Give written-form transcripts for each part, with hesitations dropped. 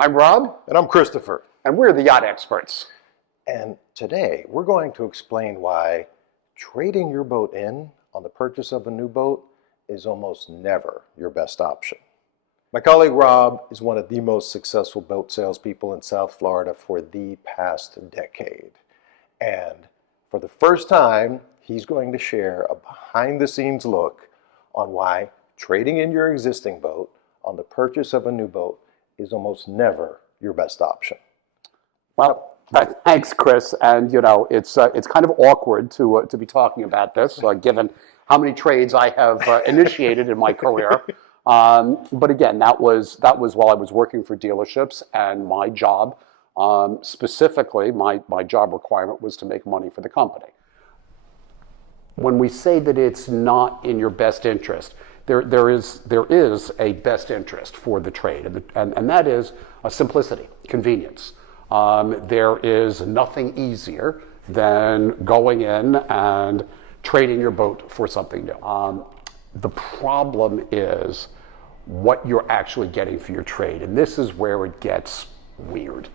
I'm Rob, And I'm Christopher. and we're the Yacht Experts. And today we're going to explain why trading your boat in on the purchase of a new boat is almost never your best option. My colleague Rob is one of the most successful boat salespeople in South Florida for the past decade. And for the first time, he's going to share a behind-the-scenes look on why trading in your existing boat on the purchase of a new boat is almost never your best option. Well, thanks, Chris. And it's kind of awkward to be talking about this, given how many trades I have initiated in my career. But again, that was while I was working for dealerships, and my job, specifically, my job requirement was to make money for the company. When we say that it's not in your best interest, there is a best interest for the trade, and that is simplicity, convenience. There is nothing easier than going in and trading your boat for something new. The problem is what you're actually getting for your trade, and this is where it gets weird,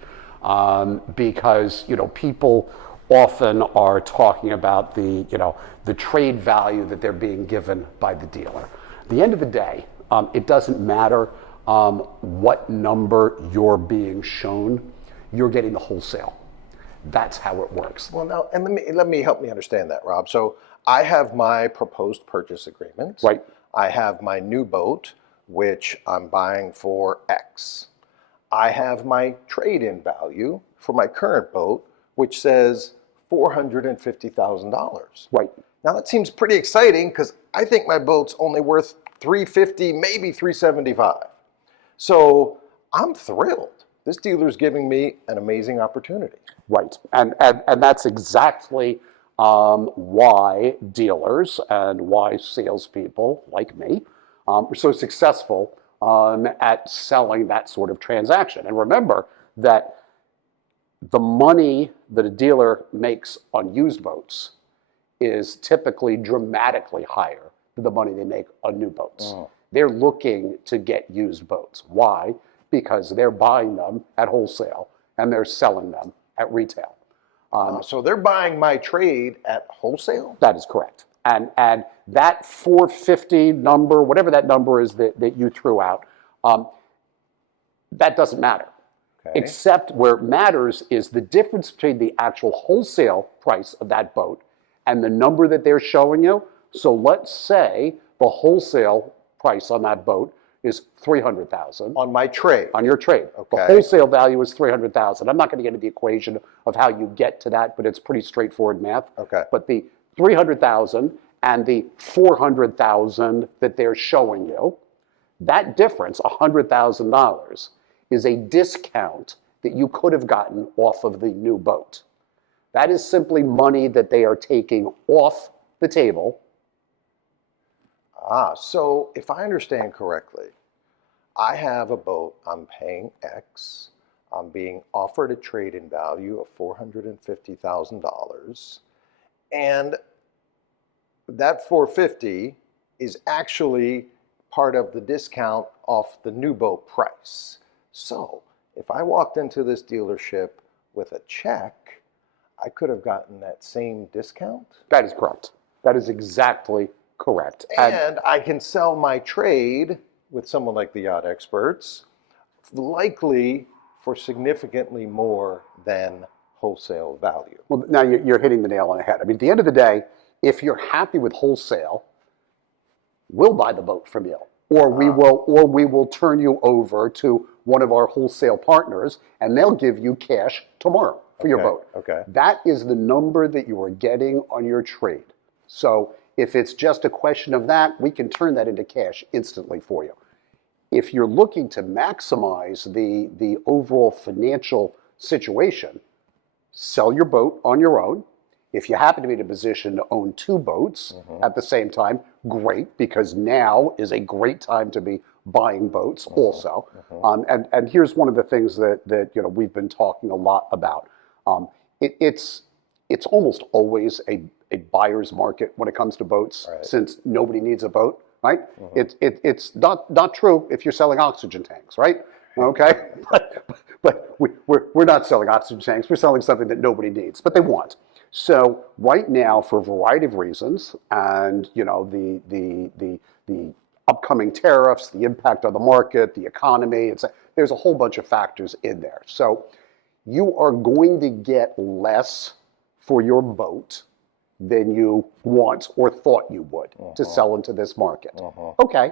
because people often are talking about the trade value that they're being given by the dealer. At the end of the day, it doesn't matter what number you're being shown. You're getting the wholesale. That's how it works. Well, now, and let me help me understand that, Rob. So I have my proposed purchase agreement. Right. I have my new boat, which I'm buying for X. I have my trade-in value for my current boat, which says $450,000. Right. Now that seems pretty exciting because I think my boat's only worth $350,000, maybe $375,000. So I'm thrilled. This dealer's giving me an amazing opportunity. Right, and that's exactly why dealers and why salespeople like me are so successful at selling that sort of transaction. And remember that the money that a dealer makes on used boats is typically dramatically higher than the money they make on new boats. Oh. They're looking to get used boats. Why? Because they're buying them at wholesale and they're selling them at retail. So they're buying my trade at wholesale? That is correct. And that 450 number, whatever that number is that you threw out, that doesn't matter. Okay. Except where it matters is the difference between the actual wholesale price of that boat and the number that they're showing you. So let's say the wholesale price on that boat is $300,000 on my trade. On your trade. Okay. The wholesale value is $300,000. I'm not going to get into the equation of how you get to that, but it's pretty straightforward math. Okay. But the $300,000 and the $400,000 that they're showing you, that difference, $100,000, is a discount that you could have gotten off of the new boat. That is simply money that they are taking off the table. So if I understand correctly, I have a boat, I'm paying X, I'm being offered a trade-in value of $450,000, and that $450,000 is actually part of the discount off the new boat price. So if I walked into this dealership with a check, I could have gotten that same discount? That is correct. That is exactly correct. And I can sell my trade with someone like the Yacht Experts, likely for significantly more than wholesale value. Well, now you're hitting the nail on the head. I mean, at the end of the day, if you're happy with wholesale, we'll buy the boat from you, or we will turn you over to one of our wholesale partners, and they'll give you cash tomorrow for your boat. Okay. That is the number that you are getting on your trade. So if it's just a question of that, we can turn that into cash instantly for you. If you're looking to maximize the overall financial situation, sell your boat on your own. If you happen to be in a position to own two boats at the same time, great, because now is a great time to be buying boats also. And here's one of the things that we've been talking a lot about. It's almost always a buyer's market when it comes to boats, since nobody needs a boat, right? It's not true if you're selling oxygen tanks, right? okay? But we're not selling oxygen tanks. We're selling something that nobody needs, but they want. So right now, for a variety of reasons, and the upcoming tariffs, the impact on the market, the economy, there's a whole bunch of factors in there. So you are going to get less for your boat than you want or thought you would to sell into this market. Okay,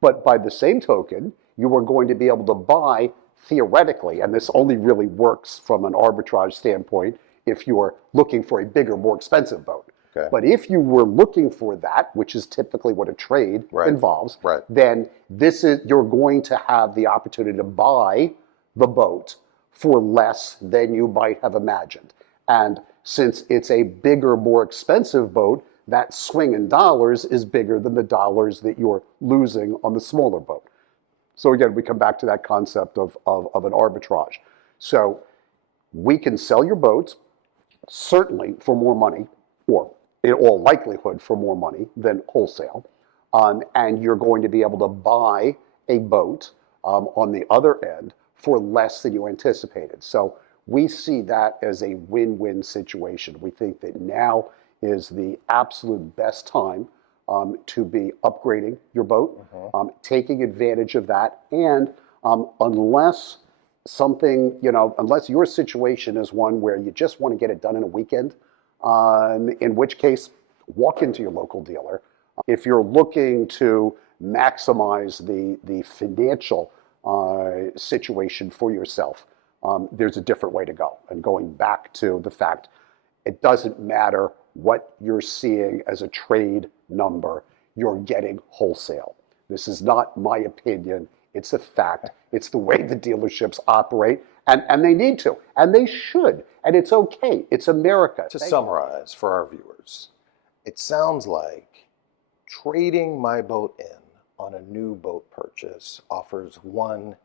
but by the same token, you are going to be able to buy theoretically, and this only really works from an arbitrage standpoint if you're looking for a bigger, more expensive boat. Okay. But if you were looking for that, which is typically what a trade involves, then you're going to have the opportunity to buy the boat for less than you might have imagined. And since it's a bigger, more expensive boat, that swing in dollars is bigger than the dollars that you're losing on the smaller boat. So again, we come back to that concept of an arbitrage. So we can sell your boat, certainly for more money, or in all likelihood for more money than wholesale. And you're going to be able to buy a boat on the other end for less than you anticipated. So we see that as a win-win situation. We think that now is the absolute best time to be upgrading your boat, taking advantage of that, and unless unless your situation is one where you just want to get it done in a weekend, in which case, walk into your local dealer. If you're looking to maximize the financial situation for yourself, there's a different way to go. And going back to the fact, it doesn't matter what you're seeing as a trade number, you're getting wholesale. This is not my opinion. It's a fact. It's the way the dealerships operate, and they need to, and they should, and it's okay. It's America. To summarize for our viewers, it sounds like trading my boat in on a new boat purchase offers one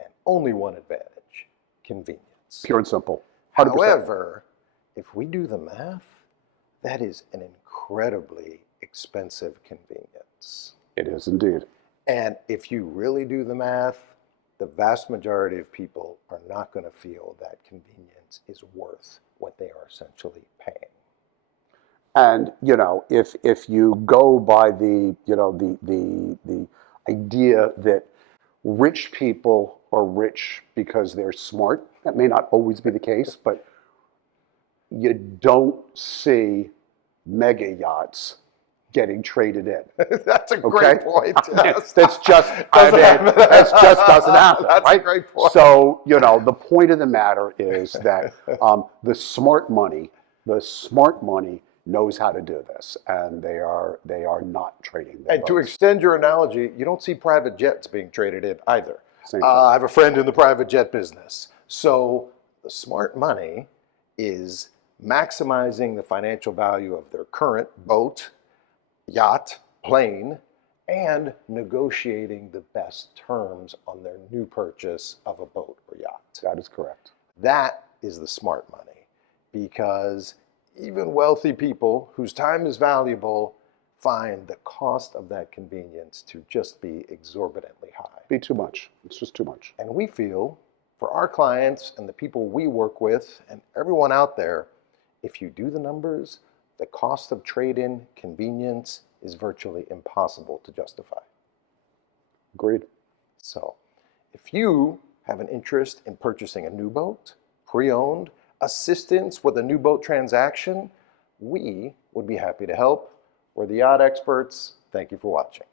and only one advantage: convenience. Pure and simple. 100%. However, if we do the math, that is an incredibly expensive convenience. It is indeed. And if you really do the math, the vast majority of people are not going to feel that convenience is worth what they are essentially paying. And if you go by the idea that rich people are rich because they're smart, that may not always be the case, but you don't see mega yachts getting traded in. That's a great point. Yes. That just doesn't happen. That's right? a great point. So the point of the matter is that the smart money knows how to do this, and they are not trading. And to extend your analogy, you don't see private jets being traded in either. Same I have a friend in the private jet business. So the smart money is maximizing the financial value of their current boat, yacht, plane, and negotiating the best terms on their new purchase of a boat or yacht. That is correct. That is the smart money, because even wealthy people whose time is valuable find the cost of that convenience to just be exorbitantly high. Be too much. It's just too much. And we feel, for our clients and the people we work with and everyone out there, if you do the numbers, the cost of trade-in convenience is virtually impossible to justify. Agreed. So if you have an interest in purchasing a new boat, pre-owned, assistance with a new boat transaction, we would be happy to help. We're the Yacht Experts. Thank you for watching.